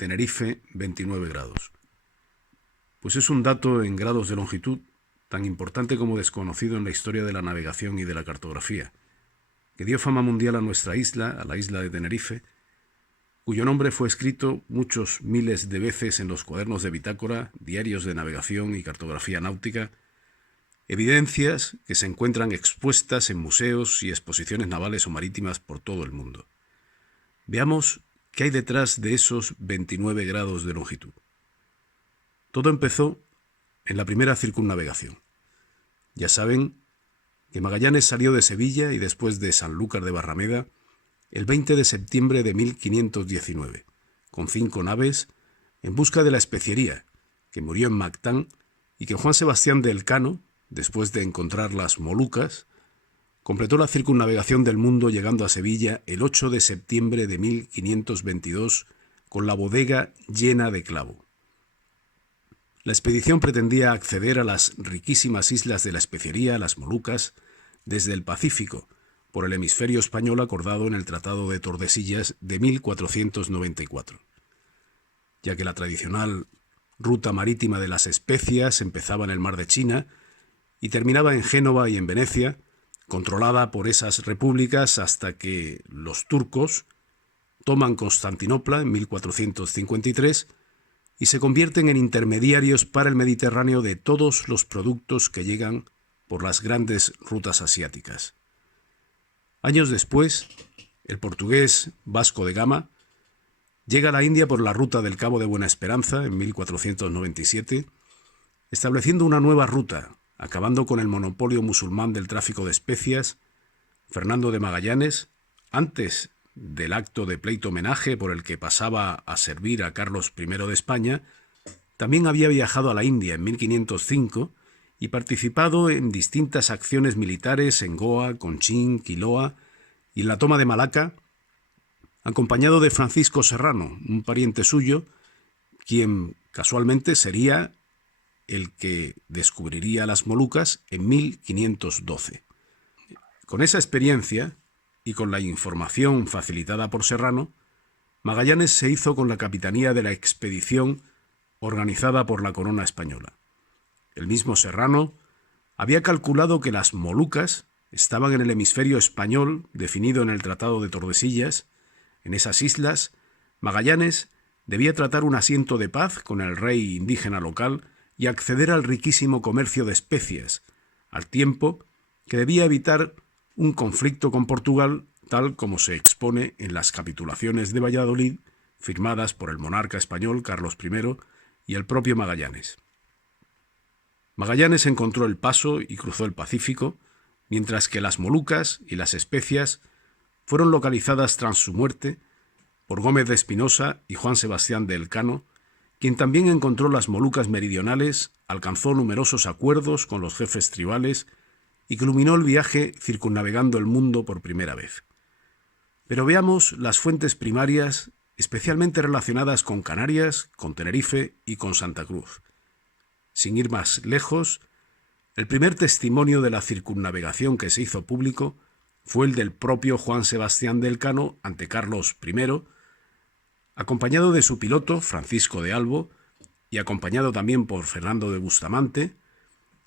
Tenerife, 29 grados. Pues es un dato en grados de longitud tan importante como desconocido en la historia de la navegación y de la cartografía, que dio fama mundial a nuestra isla, a la isla de Tenerife, cuyo nombre fue escrito muchos miles de veces en los cuadernos de bitácora, diarios de navegación y cartografía náutica, evidencias que se encuentran expuestas en museos y exposiciones navales o marítimas por todo el mundo. Veamos qué hay detrás de esos 29 grados de longitud. Todo empezó en la primera circunnavegación. Ya saben que Magallanes salió de Sevilla y después de Sanlúcar de Barrameda el 20 de septiembre de 1519, con 5 naves, en busca de la especiería, que murió en Mactán, y que Juan Sebastián de Elcano, después de encontrar las Molucas, completó la circunnavegación del mundo llegando a Sevilla el 8 de septiembre de 1522 con la bodega llena de clavo. La expedición pretendía acceder a las riquísimas islas de la especiería, las Molucas, desde el Pacífico, por el hemisferio español acordado en el Tratado de Tordesillas de 1494. Ya que la tradicional ruta marítima de las especias empezaba en el mar de China y terminaba en Génova y en Venecia, controlada por esas repúblicas hasta que los turcos toman Constantinopla en 1453 y se convierten en intermediarios para el Mediterráneo de todos los productos que llegan por las grandes rutas asiáticas. Años después, el portugués Vasco de Gama llega a la India por la ruta del Cabo de Buena Esperanza en 1497, estableciendo una nueva ruta, acabando con el monopolio musulmán del tráfico de especias. Fernando de Magallanes, antes del acto de pleito homenaje por el que pasaba a servir a Carlos I de España, también había viajado a la India en 1505 y participado en distintas acciones militares en Goa, Conchín, Quiloa y en la toma de Malaca, acompañado de Francisco Serrano, un pariente suyo, quien casualmente sería el que descubriría las Molucas en 1512. Con esa experiencia y con la información facilitada por Serrano, Magallanes se hizo con la capitanía de la expedición organizada por la corona española. El mismo Serrano había calculado que las Molucas estaban en el hemisferio español, definido en el Tratado de Tordesillas. En esas islas, Magallanes debía tratar un asiento de paz con el rey indígena local y acceder al riquísimo comercio de especias, al tiempo que debía evitar un conflicto con Portugal, tal como se expone en las capitulaciones de Valladolid, firmadas por el monarca español Carlos I y el propio Magallanes. Magallanes encontró el paso y cruzó el Pacífico, mientras que las Molucas y las especias fueron localizadas tras su muerte por Gómez de Espinosa y Juan Sebastián de Elcano, quien también encontró las Molucas meridionales, alcanzó numerosos acuerdos con los jefes tribales y culminó el viaje circunnavegando el mundo por primera vez. Pero veamos las fuentes primarias, especialmente relacionadas con Canarias, con Tenerife y con Santa Cruz. Sin ir más lejos, el primer testimonio de la circunnavegación que se hizo público fue el del propio Juan Sebastián de Elcano ante Carlos I, acompañado de su piloto, Francisco de Albo, y acompañado también por Fernando de Bustamante,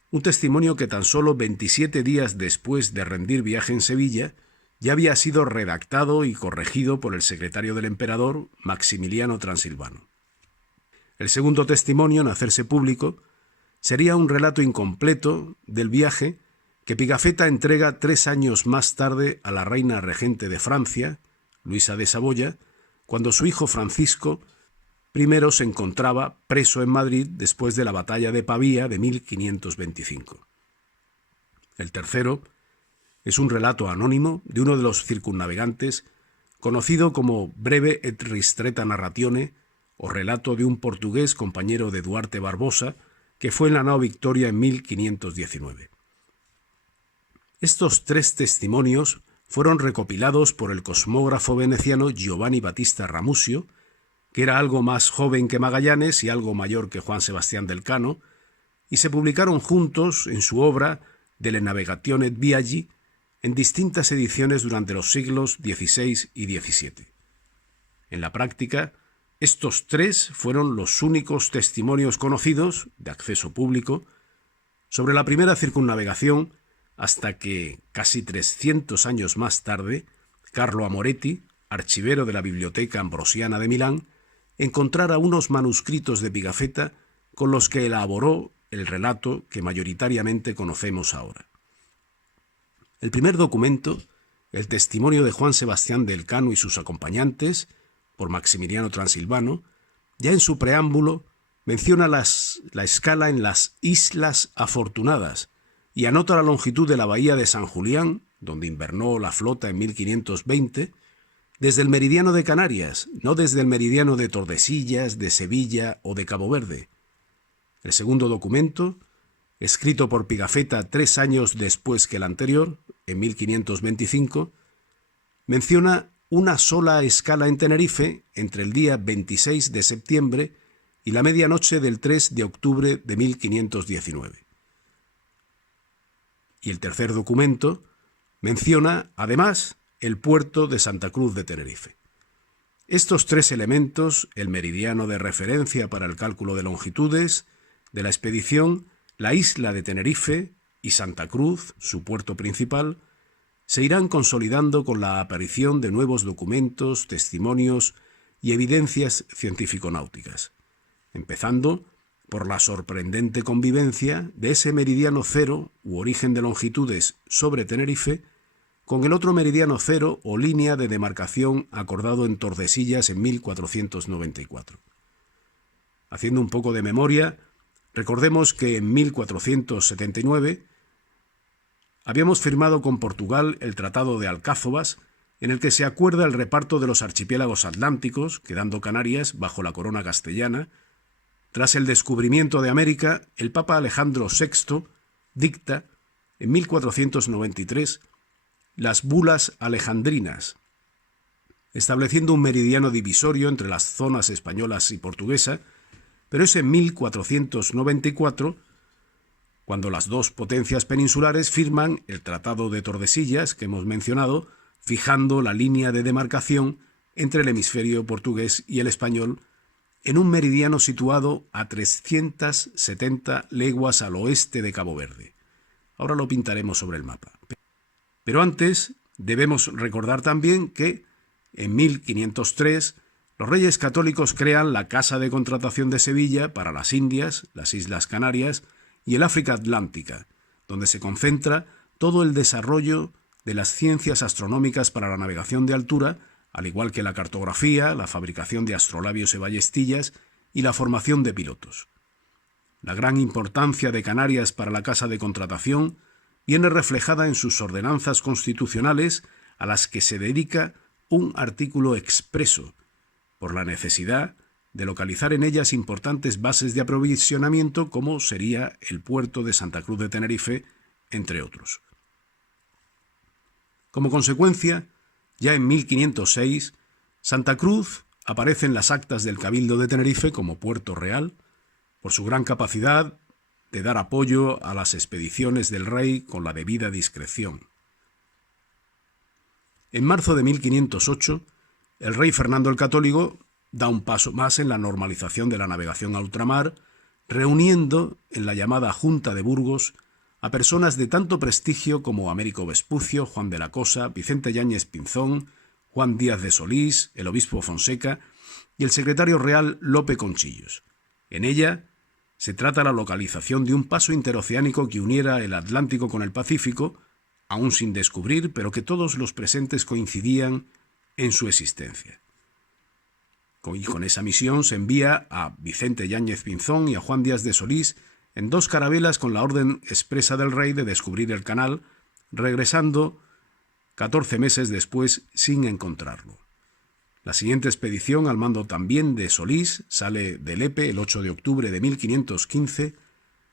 un testimonio que tan solo 27 días después de rendir viaje en Sevilla ya había sido redactado y corregido por el secretario del emperador, Maximiliano Transilvano. El segundo testimonio en hacerse público sería un relato incompleto del viaje que Pigafetta entrega 3 años más tarde a la reina regente de Francia, Luisa de Saboya, cuando su hijo Francisco I se encontraba preso en Madrid después de la batalla de Pavía de 1525. El tercero es un relato anónimo de uno de los circunnavegantes, conocido como Breve et Ristretta Narratione, o relato de un portugués compañero de Duarte Barbosa, que fue en la nao Victoria en 1519. Estos 3 testimonios fueron recopilados por el cosmógrafo veneciano Giovanni Battista Ramusio, que era algo más joven que Magallanes y algo mayor que Juan Sebastián de Elcano, y se publicaron juntos en su obra De le Navigatione et Viaggi en distintas ediciones durante los siglos XVI y XVII. En la práctica, Estos tres fueron los únicos testimonios conocidos, de acceso público, sobre la primera circunnavegación hasta que, casi 300 años más tarde, Carlo Amoretti, archivero de la Biblioteca Ambrosiana de Milán, encontrara unos manuscritos de Pigafetta con los que elaboró el relato que mayoritariamente conocemos ahora. El primer documento, el testimonio de Juan Sebastián del Cano y sus acompañantes, por Maximiliano Transilvano, ya en su preámbulo menciona la escala en las Islas Afortunadas y anota la longitud de la bahía de San Julián, donde invernó la flota en 1520, desde el meridiano de Canarias, no desde el meridiano de Tordesillas, de Sevilla o de Cabo Verde. El segundo documento, escrito por Pigafetta 3 años después que el anterior, en 1525, menciona una sola escala en Tenerife entre el día 26 de septiembre y la medianoche del 3 de octubre de 1519. Y el tercer documento menciona, además, el puerto de Santa Cruz de Tenerife. Estos tres elementos, el meridiano de referencia para el cálculo de longitudes de la expedición, la isla de Tenerife y Santa Cruz, su puerto principal, se irán consolidando con la aparición de nuevos documentos, testimonios y evidencias científico-náuticas, empezando por la sorprendente convivencia de ese meridiano cero u origen de longitudes sobre Tenerife con el otro meridiano cero o línea de demarcación acordado en Tordesillas en 1494. Haciendo un poco de memoria, recordemos que en 1479 habíamos firmado con Portugal el Tratado de Alcázovas, en el que se acuerda el reparto de los archipiélagos atlánticos, quedando Canarias bajo la corona castellana. Tras el descubrimiento de América, el Papa Alejandro VI dicta, en 1493, las bulas alejandrinas, estableciendo un meridiano divisorio entre las zonas españolas y portuguesa, pero es en 1494 cuando las dos potencias peninsulares firman el Tratado de Tordesillas, que hemos mencionado, fijando la línea de demarcación entre el hemisferio portugués y el español en un meridiano situado a 370 leguas al oeste de Cabo Verde. Ahora lo pintaremos sobre el mapa. Pero antes debemos recordar también que en 1503 los Reyes Católicos crean la Casa de Contratación de Sevilla para las Indias, las Islas Canarias y el África Atlántica, donde se concentra todo el desarrollo de las ciencias astronómicas para la navegación de altura, al igual que la cartografía, la fabricación de astrolabios y ballestillas y la formación de pilotos. La gran importancia de Canarias para la Casa de Contratación viene reflejada en sus ordenanzas constitucionales, a las que se dedica un artículo expreso, por la necesidad de localizar en ellas importantes bases de aprovisionamiento como sería el puerto de Santa Cruz de Tenerife, entre otros. Como consecuencia, ya en 1506, Santa Cruz aparece en las actas del Cabildo de Tenerife como puerto real, por su gran capacidad de dar apoyo a las expediciones del rey con la debida discreción. En marzo de 1508, el rey Fernando el Católico da un paso más en la normalización de la navegación a ultramar, reuniendo en la llamada Junta de Burgos a personas de tanto prestigio como Américo Vespucio, Juan de la Cosa, Vicente Yáñez Pinzón, Juan Díaz de Solís, el obispo Fonseca y el secretario real Lope Conchillos. En ella se trata la localización de un paso interoceánico que uniera el Atlántico con el Pacífico, aún sin descubrir, pero que todos los presentes coincidían en su existencia. Y con esa misión se envía a Vicente Yáñez Pinzón y a Juan Díaz de Solís en 2 carabelas con la orden expresa del rey de descubrir el canal, regresando 14 meses después sin encontrarlo. La siguiente expedición, al mando también de Solís, sale de Lepe el 8 de octubre de 1515,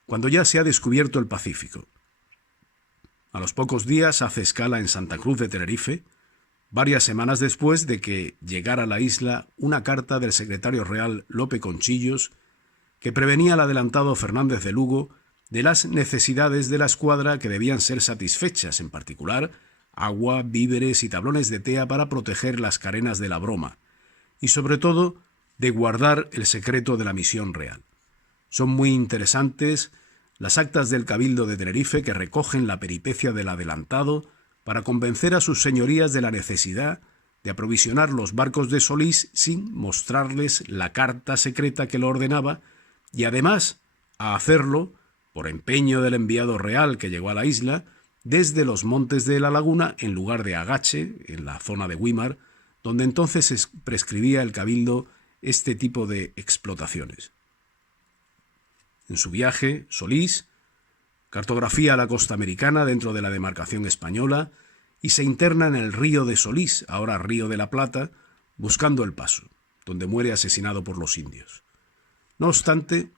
cuando ya se ha descubierto el Pacífico. A los pocos días hace escala en Santa Cruz de Tenerife, varias semanas después de que llegara a la isla una carta del secretario real Lope Conchillos que prevenía al adelantado Fernández de Lugo de las necesidades de la escuadra que debían ser satisfechas, en particular agua, víveres y tablones de tea para proteger las carenas de la Broma, y sobre todo de guardar el secreto de la misión real. Son muy interesantes las actas del Cabildo de Tenerife que recogen la peripecia del adelantado para convencer a sus señorías de la necesidad de aprovisionar los barcos de Solís sin mostrarles la carta secreta que lo ordenaba y además a hacerlo, por empeño del enviado real que llegó a la isla, desde los montes de la laguna en lugar de Agache, en la zona de Güímar, donde entonces prescribía el Cabildo este tipo de explotaciones. En su viaje, Solís cartografía la costa americana dentro de la demarcación española y se interna en el río de Solís, ahora Río de la Plata, buscando el paso, donde muere asesinado por los indios. No obstante,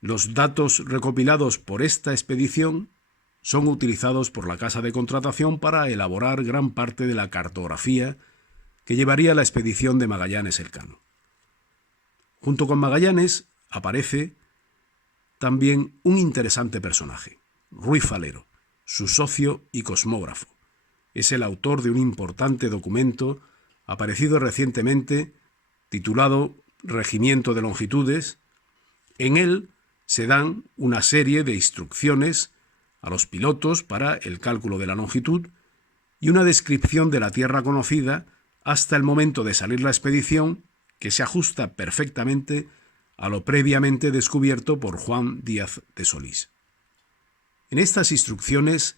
los datos recopilados por esta expedición son utilizados por la casa de contratación para elaborar gran parte de la cartografía que llevaría la expedición de Magallanes Elcano. Junto con Magallanes aparece también un interesante personaje, Ruy Falero, su socio y cosmógrafo. Es el autor de un importante documento aparecido recientemente titulado Regimiento de Longitudes. En él se dan una serie de instrucciones a los pilotos para el cálculo de la longitud y una descripción de la tierra conocida hasta el momento de salir la expedición, que se ajusta perfectamente a lo previamente descubierto por Juan Díaz de Solís. En estas instrucciones,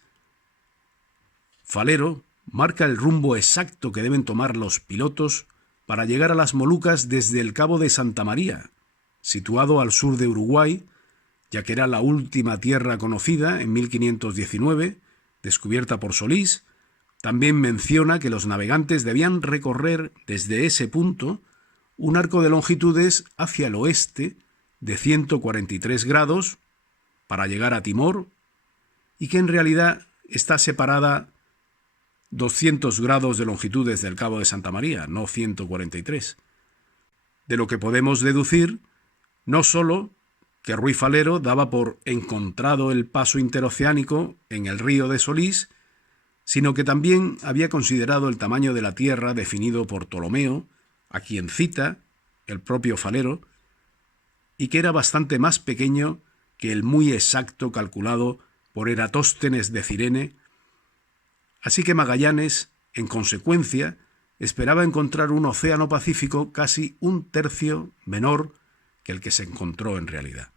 Falero marca el rumbo exacto que deben tomar los pilotos para llegar a las Molucas desde el Cabo de Santa María, situado al sur de Uruguay, ya que era la última tierra conocida en 1519, descubierta por Solís. También menciona que los navegantes debían recorrer desde ese punto un arco de longitudes hacia el oeste de 143 grados para llegar a Timor y que en realidad está separada 200 grados de longitudes del Cabo de Santa María, no 143. De lo que podemos deducir no solo que Ruy Falero daba por encontrado el paso interoceánico en el río de Solís, sino que también había considerado el tamaño de la tierra definido por Ptolomeo, a quien cita el propio Falero, y que era bastante más pequeño que el muy exacto calculado por Eratóstenes de Cirene. Así que Magallanes, en consecuencia, esperaba encontrar un océano Pacífico casi un tercio menor que el que se encontró en realidad.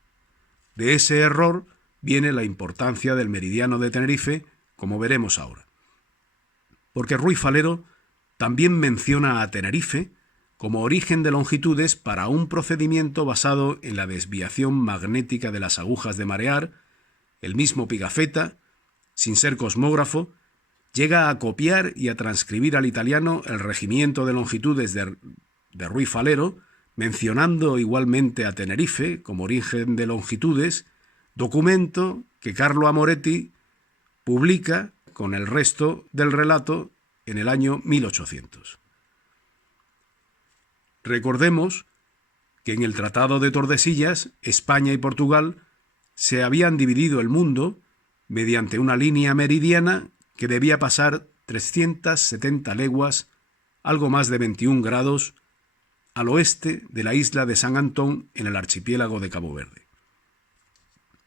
De ese error viene la importancia del meridiano de Tenerife, como veremos ahora. Porque Ruy Falero también menciona a Tenerife como origen de longitudes para un procedimiento basado en la desviación magnética de las agujas de marear. El mismo Pigafetta, sin ser cosmógrafo, llega a copiar y a transcribir al italiano el regimiento de longitudes de Ruy Falero, mencionando igualmente a Tenerife como origen de longitudes, documento que Carlo Amoretti publica con el resto del relato en el año 1800. Recordemos que en el Tratado de Tordesillas, España y Portugal se habían dividido el mundo mediante una línea meridiana que debía pasar 370 leguas, algo más de 21 grados, al oeste de la isla de San Antón en el archipiélago de Cabo Verde.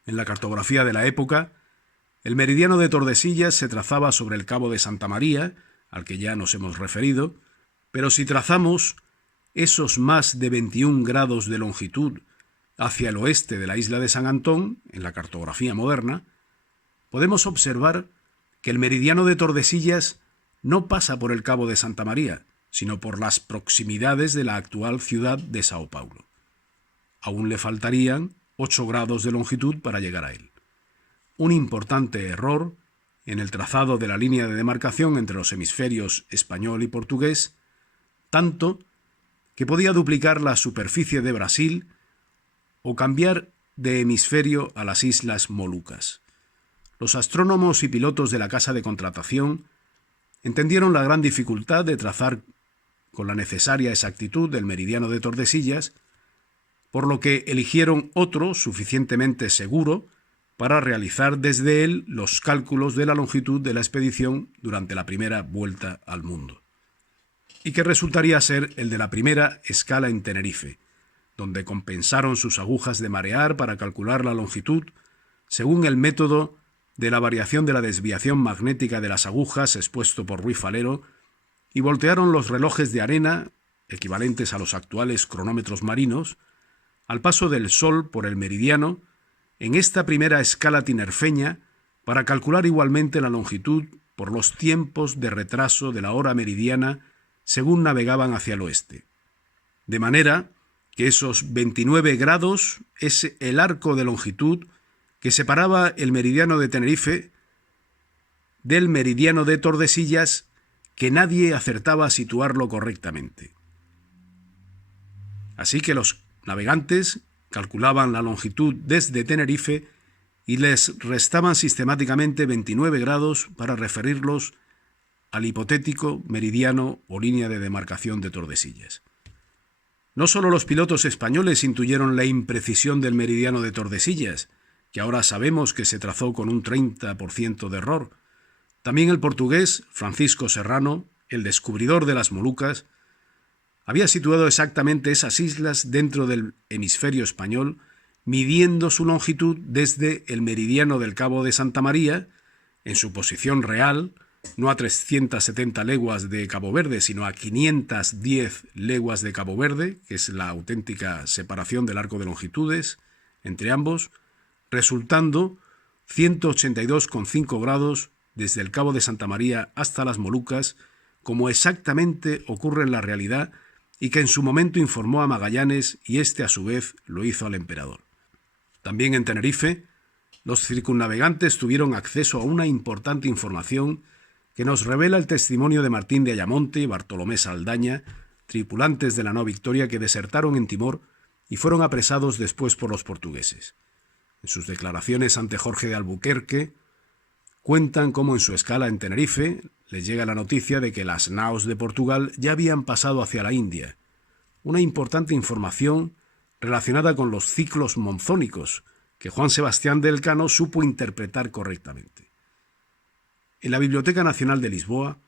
En la cartografía de la época, el meridiano de Tordesillas se trazaba sobre el Cabo de Santa María, al que ya nos hemos referido, pero si trazamos esos más de 21 grados de longitud hacia el oeste de la isla de San Antón, en la cartografía moderna, podemos observar que el meridiano de Tordesillas no pasa por el Cabo de Santa María, sino por las proximidades de la actual ciudad de Sao Paulo. Aún le faltarían 8 grados de longitud para llegar a él. Un importante error en el trazado de la línea de demarcación entre los hemisferios español y portugués, tanto que podía duplicar la superficie de Brasil o cambiar de hemisferio a las islas Molucas. Los astrónomos y pilotos de la casa de contratación entendieron la gran dificultad de trazar con la necesaria exactitud del meridiano de Tordesillas, por lo que eligieron otro suficientemente seguro para realizar desde él los cálculos de la longitud de la expedición durante la primera vuelta al mundo, y que resultaría ser el de la primera escala en Tenerife, donde compensaron sus agujas de marear para calcular la longitud según el método de la variación de la desviación magnética de las agujas expuesto por Ruy Falero, y voltearon los relojes de arena, equivalentes a los actuales cronómetros marinos, al paso del Sol por el meridiano, en esta primera escala tinerfeña, para calcular igualmente la longitud por los tiempos de retraso de la hora meridiana según navegaban hacia el oeste. De manera que esos 29 grados es el arco de longitud que separaba el meridiano de Tenerife del meridiano de Tordesillas, que nadie acertaba a situarlo correctamente. Así que los navegantes calculaban la longitud desde Tenerife y les restaban sistemáticamente 29 grados para referirlos al hipotético meridiano o línea de demarcación de Tordesillas. No solo los pilotos españoles intuyeron la imprecisión del meridiano de Tordesillas, que ahora sabemos que se trazó con un 30% de error. También el portugués Francisco Serrano, el descubridor de las Molucas, había situado exactamente esas islas dentro del hemisferio español, midiendo su longitud desde el meridiano del Cabo de Santa María, en su posición real, no a 370 leguas de Cabo Verde, sino a 510 leguas de Cabo Verde, que es la auténtica separación del arco de longitudes entre ambos, resultando 182,5 grados desde el Cabo de Santa María hasta las Molucas, como exactamente ocurre en la realidad y que en su momento informó a Magallanes y éste a su vez lo hizo al emperador. También en Tenerife, los circunnavegantes tuvieron acceso a una importante información que nos revela el testimonio de Martín de Ayamonte y Bartolomé Saldaña, tripulantes de la nao Victoria que desertaron en Timor y fueron apresados después por los portugueses. En sus declaraciones ante Jorge de Albuquerque, cuentan cómo en su escala en Tenerife les llega la noticia de que las naos de Portugal ya habían pasado hacia la India, una importante información relacionada con los ciclos monzónicos que Juan Sebastián de Elcano supo interpretar correctamente. En la Biblioteca Nacional de Lisboa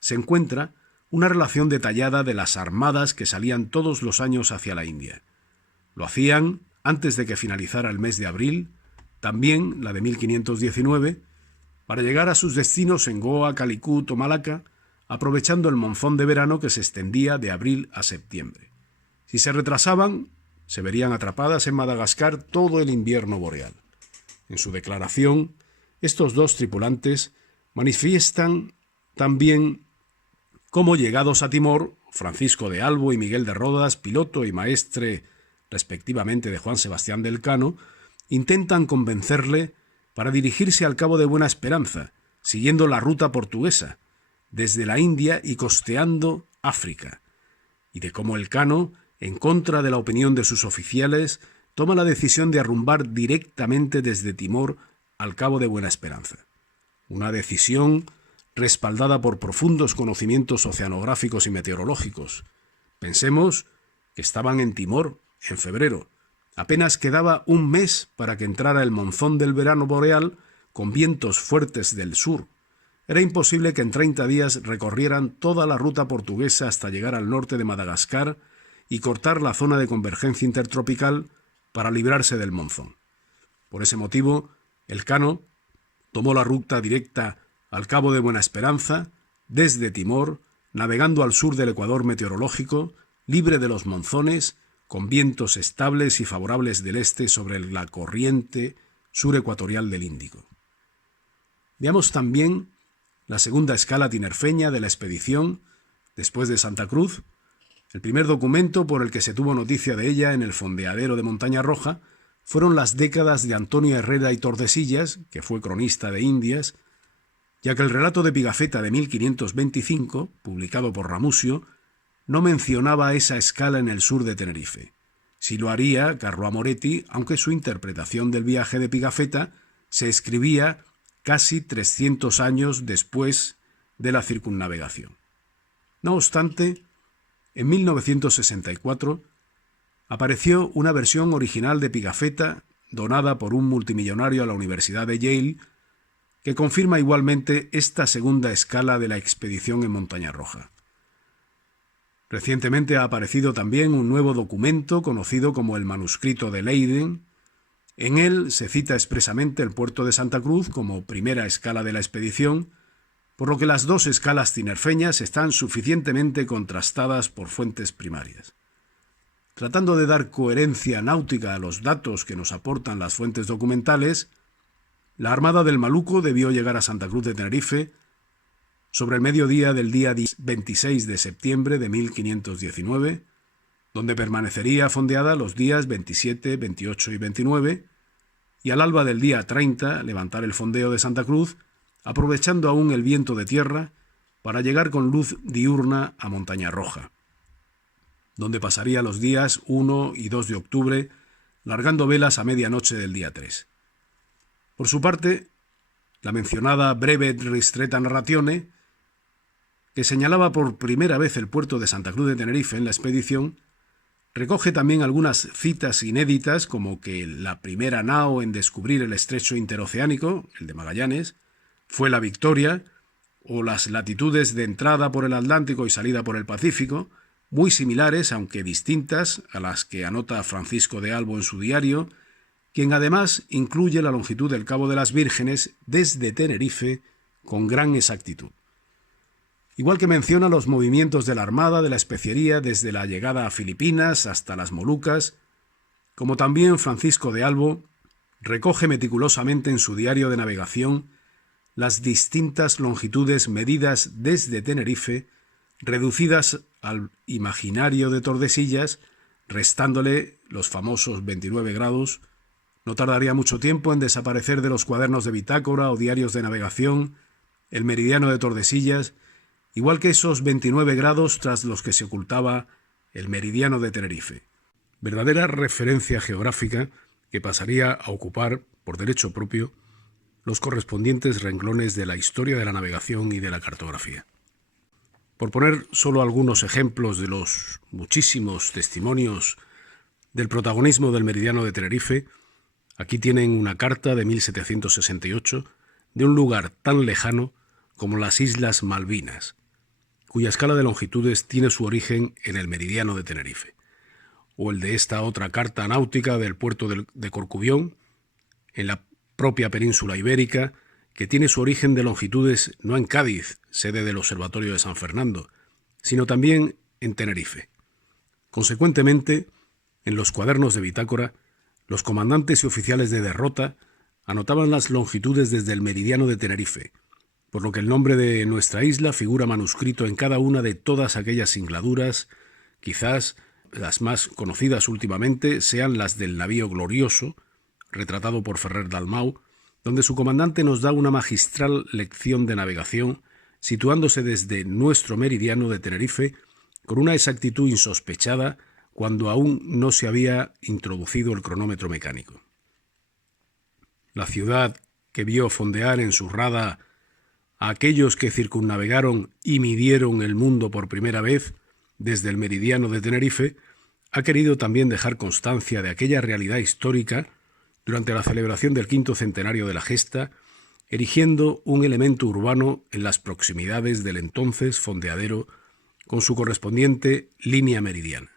se encuentra una relación detallada de las armadas que salían todos los años hacia la India. Lo hacían antes de que finalizara el mes de abril, también la de 1519, para llegar a sus destinos en Goa, Calicut o Malaca, aprovechando el monzón de verano que se extendía de abril a septiembre. Si se retrasaban, se verían atrapadas en Madagascar todo el invierno boreal. En su declaración, estos dos tripulantes manifiestan también cómo, llegados a Timor, Francisco de Albo y Miguel de Rodas, piloto y maestre respectivamente de Juan Sebastián de Elcano, intentan convencerle para dirigirse al Cabo de Buena Esperanza, siguiendo la ruta portuguesa, desde la India y costeando África, y de cómo Elcano, en contra de la opinión de sus oficiales, toma la decisión de arrumbar directamente desde Timor al Cabo de Buena Esperanza. Una decisión respaldada por profundos conocimientos oceanográficos y meteorológicos. Pensemos que estaban en Timor en febrero. Apenas quedaba un mes para que entrara el monzón del verano boreal con vientos fuertes del sur. Era imposible que en 30 días recorrieran toda la ruta portuguesa hasta llegar al norte de Madagascar y cortar la zona de convergencia intertropical para librarse del monzón. Por ese motivo, Elcano tomó la ruta directa al Cabo de Buena Esperanza, desde Timor, navegando al sur del ecuador meteorológico, libre de los monzones, con vientos estables y favorables del este sobre la corriente surecuatorial del Índico. Veamos también la segunda escala tinerfeña de la expedición, después de Santa Cruz. El primer documento por el que se tuvo noticia de ella en el fondeadero de Montaña Roja fueron las décadas de Antonio Herrera y Tordesillas, que fue cronista de Indias, ya que el relato de Pigafetta de 1525, publicado por Ramusio, no mencionaba esa escala en el sur de Tenerife. Sí lo haría Carlo Moretti, aunque su interpretación del viaje de Pigafetta se escribía casi 300 años después de la circunnavegación. No obstante, en 1964 apareció una versión original de Pigafetta donada por un multimillonario a la Universidad de Yale, que confirma igualmente esta segunda escala de la expedición en Montaña Roja. Recientemente ha aparecido también un nuevo documento conocido como el Manuscrito de Leiden. En él se cita expresamente el puerto de Santa Cruz como primera escala de la expedición, por lo que las dos escalas tinerfeñas están suficientemente contrastadas por fuentes primarias. Tratando de dar coherencia náutica a los datos que nos aportan las fuentes documentales, la Armada del Maluco debió llegar a Santa Cruz de Tenerife sobre el mediodía del día 26 de septiembre de 1519, donde permanecería fondeada los días 27, 28 y 29, y al alba del día 30 levantar el fondeo de Santa Cruz, aprovechando aún el viento de tierra para llegar con luz diurna a Montaña Roja, donde pasaría los días 1 y 2 de octubre, largando velas a medianoche del día 3. Por su parte, la mencionada Breve Ristretta Narratione, que señalaba por primera vez el puerto de Santa Cruz de Tenerife en la expedición, recoge también algunas citas inéditas, como que la primera nao en descubrir el estrecho interoceánico, el de Magallanes, fue la Victoria, o las latitudes de entrada por el Atlántico y salida por el Pacífico, muy similares, aunque distintas, a las que anota Francisco de Albo en su diario, quien además incluye la longitud del Cabo de las Vírgenes desde Tenerife con gran exactitud. Igual que menciona los movimientos de la Armada de la especiería desde la llegada a Filipinas hasta las Molucas, como también Francisco de Albo recoge meticulosamente en su diario de navegación las distintas longitudes medidas desde Tenerife, reducidas al imaginario de Tordesillas, restándole los famosos 29 grados, no tardaría mucho tiempo en desaparecer de los cuadernos de bitácora o diarios de navegación el meridiano de Tordesillas, igual que esos 29 grados tras los que se ocultaba el meridiano de Tenerife. Verdadera referencia geográfica que pasaría a ocupar, por derecho propio, los correspondientes renglones de la historia de la navegación y de la cartografía. Por poner solo algunos ejemplos de los muchísimos testimonios del protagonismo del meridiano de Tenerife, aquí tienen una carta de 1768 de un lugar tan lejano como las Islas Malvinas, cuya escala de longitudes tiene su origen en el meridiano de Tenerife, o el de esta otra carta náutica del puerto de Corcubión, en la propia península ibérica, que tiene su origen de longitudes no en Cádiz, sede del Observatorio de San Fernando, sino también en Tenerife. Consecuentemente, en los cuadernos de bitácora, los comandantes y oficiales de derrota anotaban las longitudes desde el meridiano de Tenerife, por lo que el nombre de nuestra isla figura manuscrito en cada una de todas aquellas singladuras. Quizás las más conocidas últimamente sean las del navío Glorioso, retratado por Ferrer Dalmau, donde su comandante nos da una magistral lección de navegación, situándose desde nuestro meridiano de Tenerife con una exactitud insospechada cuando aún no se había introducido el cronómetro mecánico. La ciudad que vio fondear en su rada a aquellos que circunnavegaron y midieron el mundo por primera vez desde el meridiano de Tenerife, ha querido también dejar constancia de aquella realidad histórica durante la celebración del 5º centenario de la gesta, erigiendo un elemento urbano en las proximidades del entonces fondeadero con su correspondiente línea meridiana.